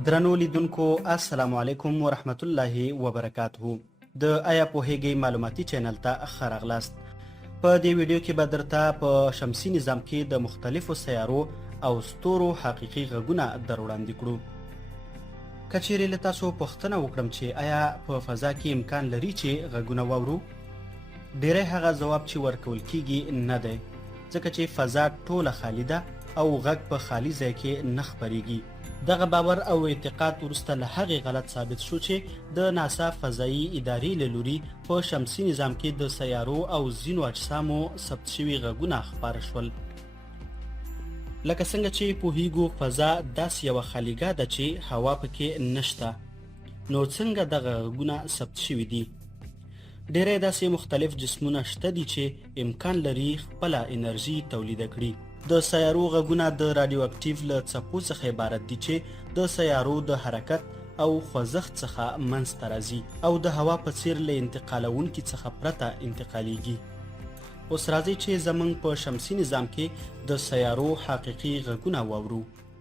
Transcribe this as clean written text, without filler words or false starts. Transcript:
درنو لیدونکو السلام علیکم ورحمت الله وبرکاته. د آیا پوهیږئ معلوماتي چینل ته ښه راغلاست. په دې ویډیو کې به درته په شمسي نظام کې د مختلفو سیارو او ستورو حقیقي غږونه در وړاندې کړو. که چیرې له تاسو پوښتنه وکړم چې آیا په فضا کې امکان لري چې غږونه واورو، ډیری هغه ځواب چې ورکول کیږي نه دی، ځکه چې فضا ټوله خالي ده او غږ په خالي ځای کې نه خپریږي. دغه باور او اعتقاد وروسته له هغې غلط ثابت شو چې د ناسا فضایي ادارې له لوري په شمسي نظام کې د سیارو او ځینو اجسامو ثبت شوي غږونه خپاره شول. لکه څنګه چې پوهیږو فضا داسې یوه خالیګاه ده چې هوا پکې نشته، نو څنګه دغه غږونه ثبت شوي دي؟ ډیری داسې مختلف جسمونه شته دي چې امکان لري خپله انرژي تولیده کړي. د سیارو غږونه د رادیو اکټیو له څپو څخه عبارت دي چې د سیارو د حرکت او خوځښت څخه منځته راځي او د هوا په څیر له انتقالونکي څخه پرته انتقالیږي. اوس راځئ چې زموږ په شمسي نظام کې د سیارو حقیقي غږونه واورو.